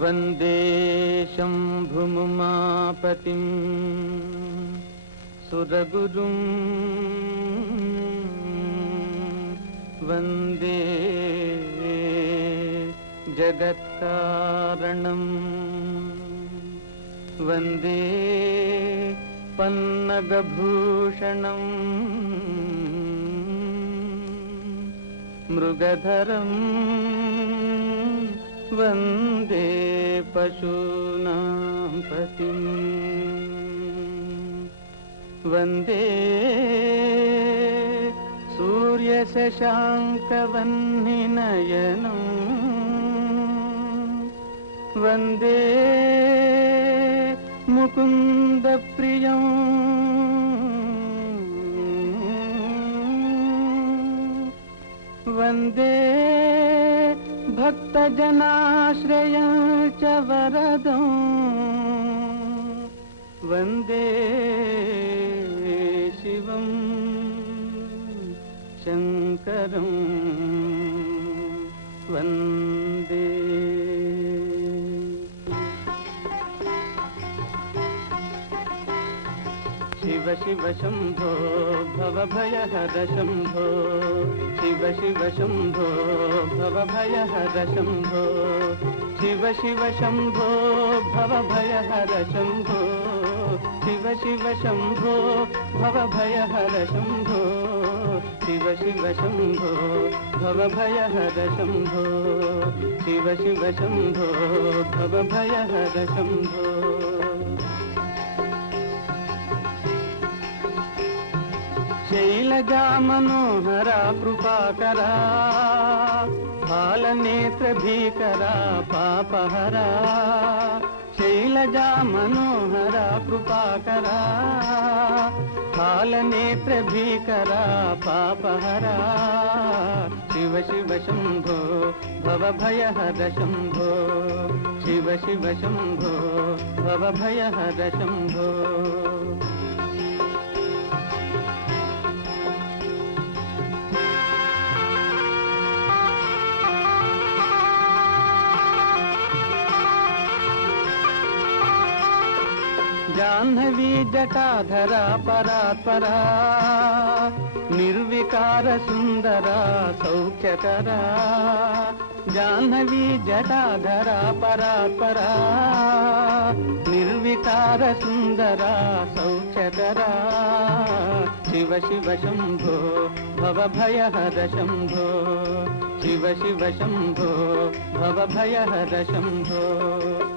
वंदे शंभुमुमापतिं सुरगुरुं वंदे जगत्कारणं वंदे पन्नगभूषणं मृगधरं वंदे पशूनां पतिं वंदे सूर्यशशाङ्कवह्निनयनं वंदे मुकुन्दप्रियं वंदे भक्तजनाश्रयं च वरदं वंदे शिवं शंकरं वंदे। शिव शिव शंभो भवभयहर शंभो, शिव शिव शंभो भवभयहर शंभो, शिव शिव शंभो भवभयहर शंभो, शिव शिव शंभो भवभयहर शंभो, शिव शिव शंभो भवभयहर शंभो, शिव शिव शंभो भवभयहर शंभो। शैलजा मनोहरा कृपाकरा, बालनेत्र भीकरा पापहरा, शैलजा मनोहरा कृपाकरा, बालनेत्र भीकरा पापहरा, शिव शिव शंभो भवभयहर शंभो, शिव शिव शंभो भवभयहर शंभो। जाह्नवी जटाधरा परात्परा, निर्विकार सुंदरा सौख्यकरा, जाह्नवी जटाधरा परात्परा, निर्विकार सुंदरा सौख्यकरा, शिव शिव शंभो भवभयहर शंभो, शिव शिव शंभो भवभयहर शंभो।